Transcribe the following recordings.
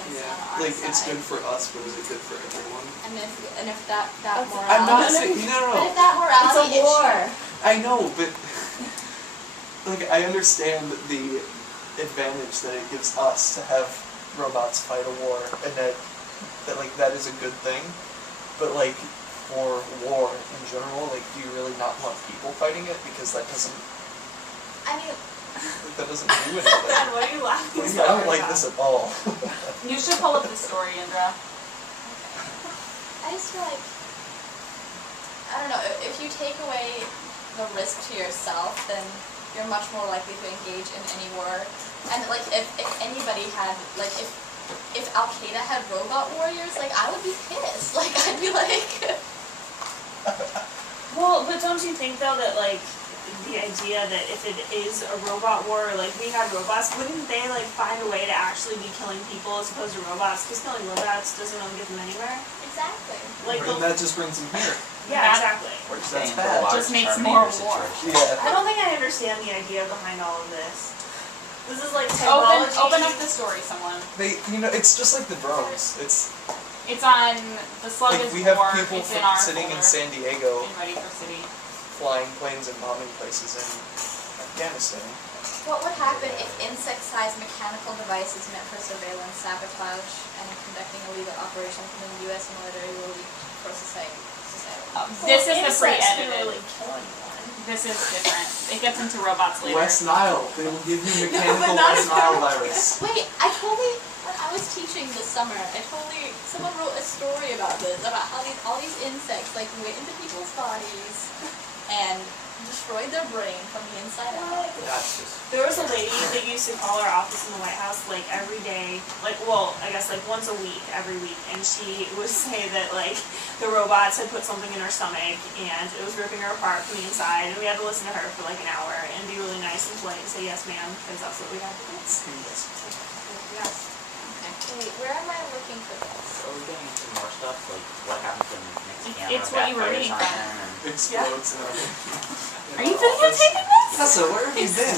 focus Yeah, on our like side. it's good for us, but is it good for everyone? And if that That's- morality, I'm not saying no. but if that morality It's a war. I know, but like I understand the advantage that it gives us to have robots fight a war, and that like that is a good thing. But like for war in general, like do you really not want people fighting it because that doesn't I mean, that doesn't do anything. God, what are you laughing Like, so I don't hard like about? this at all. You should pull up the story, Indra. I just feel like, I don't know, if you take away the risk to yourself, then you're much more likely to engage in any war. And like, if anybody had, like, if Al-Qaeda had robot warriors, like, I would be pissed. Like, I'd be like... Well, but don't you think though that like the idea that if it is a robot war, like we had robots, wouldn't they like find a way to actually be killing people as opposed to robots? Because killing robots doesn't really get them anywhere. Exactly. Like And that just brings them here. yeah, exactly. We're That's saying bad. the large Just makes Terminator more war. situation. Yeah. I don't think I understand the idea behind all of this. This is like Open technology. up the story, someone. They, it's just like the drones. It's It's on the Slug like is we have War. people It's in our sitting in folder. San Diego In Ready for City. flying planes and bombing places in Afghanistan. What would happen if insect-sized mechanical devices meant for surveillance, sabotage, and conducting illegal operations in the U.S. military were leaked for society? This is the Insects can pre-edited. really kill anyone. This is different. It gets into robots later. West Nile. They will give you mechanical not West Nile virus. Wait, when I was teaching this summer, someone wrote a story about this, about how all these insects like went into people's bodies and destroyed their brain from the inside out. That's just... There was a lady that used to call our office in the White House like every day, like, well, I guess like once a week, every week, and she would say that like the robots had put something in her stomach and it was ripping her apart from the inside, and we had to listen to her for like an hour and be really nice and polite and say yes ma'am, because that's what we had to do. Yes. Wait, where am I looking for this? Are we getting into more stuff? Like what happens when next camera It's what you were backfires reading on from. them and... Explodes and everything. Are you videotaping this? Tessa, where have you been?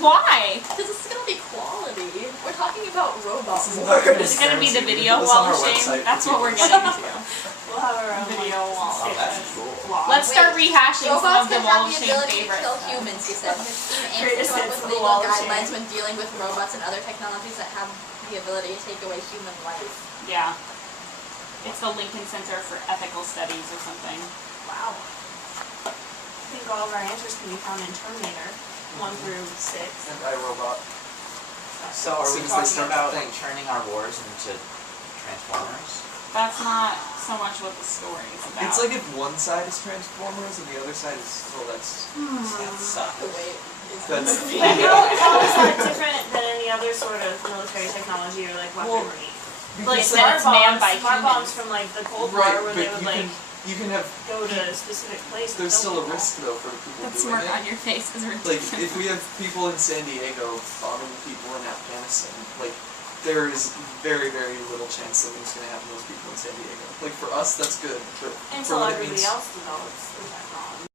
Why? Because this is gonna be quality. We're talking about robot This is wars. not gonna Is it gonna be the video It's on wall our of shame? website That's for what we're people. getting to. We'll have our own Video like, wall. Oh, that's cool. vlog. Let's start rehashing some Robots of the can wall have of the shame ability to favorites. kill though. humans, he said. His team aims to Greatest come up hits with of the legal wall of guidelines shame. when dealing with robots and other technologies that have the ability to take away human life. Yeah. It's the Lincoln Center for Ethical Studies or something. Wow. I think all of our answers can be found in Terminator 1 through 6. And iRobot. So are we Since they talking start about to like think. turning our wars into Transformers? That's not so much what the story is about. It's like if one side is Transformers and the other side is That sucks. The way that's Like, how is that different than any other sort of military technology or like weaponry? Like Because then it's manned by smart bombs humans. from like the Cold right, War when but they would like you can have go to a specific place. and there's kill still a people. risk though for the people That doing smirk it. on your face is Like ridiculous. if we have people in San Diego bombing people in Afghanistan, like there is very, very little chance something's gonna happen to those people in San Diego. Like for us that's good, but for Until what it everybody means else develops the technology.